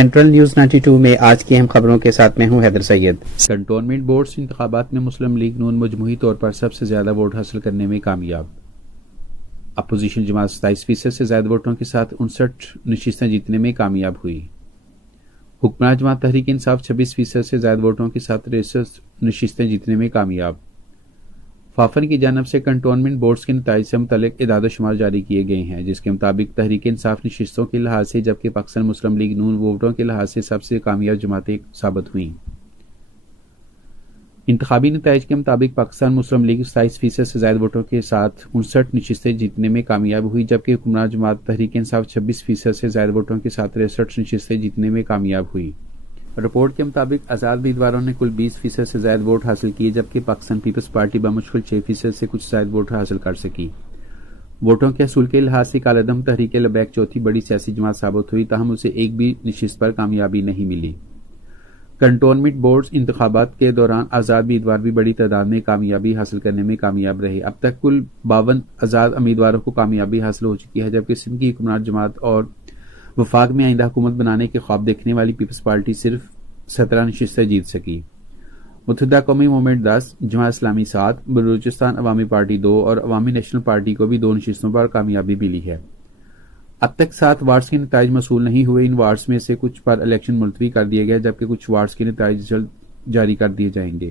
Central news 92 میں آج کی اہم خبروں کے ساتھ میں ہوں حیدر سید۔ کنٹونمنٹ بورڈز انتخابات میں مسلم لیگ نون مجموعی طور پر سب سے زیادہ ووٹ حاصل کرنے میں کامیاب۔ اپوزیشن جماعت 27% سے زائد ووٹوں کے ساتھ 59 نشستیں جیتنے میں کامیاب ہوئی۔ حکمراں جماعت تحریک انصاف 26% سے زائد ووٹوں کے ساتھ 63 نشستیں جیتنے میں کامیاب۔ فافن کی جانب سے کنٹونمنٹ بورڈز کے نتائج سے متعلق اعداد و شمار جاری کیے گئے ہیں، جس کے مطابق تحریک انصاف نشستوں کے لحاظ سے جبکہ پاکستان مسلم لیگ نون ووٹوں کے لحاظ سے سب سے کامیاب جماعتیں ثابت ہوئیں۔ انتخابی نتائج کے مطابق پاکستان مسلم لیگ 27% سے زائد ووٹوں کے ساتھ 59 نشستیں جیتنے میں کامیاب ہوئی، جبکہ حکمراں جماعت تحریک انصاف 26% سے زائد ووٹوں کے ساتھ 63 نشستیں جیتنے میں کامیاب ہوئی۔ رپورٹ کے مطابق آزاد امیدواروں نے کل 20% سے زائد ووٹ حاصل کیے، جبکہ پاکستان پیپلز پارٹی بمشکل 6% سے کچھ زائد ووٹ حاصل کر سکی۔ ووٹوں کے حصول کے لحاظ سے کالعدم تحریک لبیک چوتھی بڑی سیاسی جماعت ثابت ہوئی، تاہم اسے ایک بھی نشست پر کامیابی نہیں ملی۔ کنٹونمنٹ بورڈز انتخابات کے دوران آزاد امیدوار بھی بڑی تعداد میں کامیابی حاصل کرنے میں کامیاب رہے۔ اب تک کل 52 آزاد امیدواروں کو کامیابی حاصل ہو چکی ہے، جبکہ سندھ کی حکمران جماعت اور وفاق میں آئندہ حکومت بنانے کے خواب دیکھنے والی پیپلز پارٹی صرف 17 نشستیں جیت سکی۔ متحدہ قومی موومنٹ 10، جماعت اسلامی 7، بلوچستان عوامی پارٹی 2 اور عوامی نیشنل پارٹی کو بھی 2 نشستوں پر کامیابی ملی ہے۔ اب تک 7 وارڈز کے نتائج موصول نہیں ہوئے۔ ان وارڈز میں سے کچھ پر الیکشن ملتوی کر دیے گئے، جبکہ کچھ وارڈز کے نتائج جلد جاری کر دیے جائیں گے۔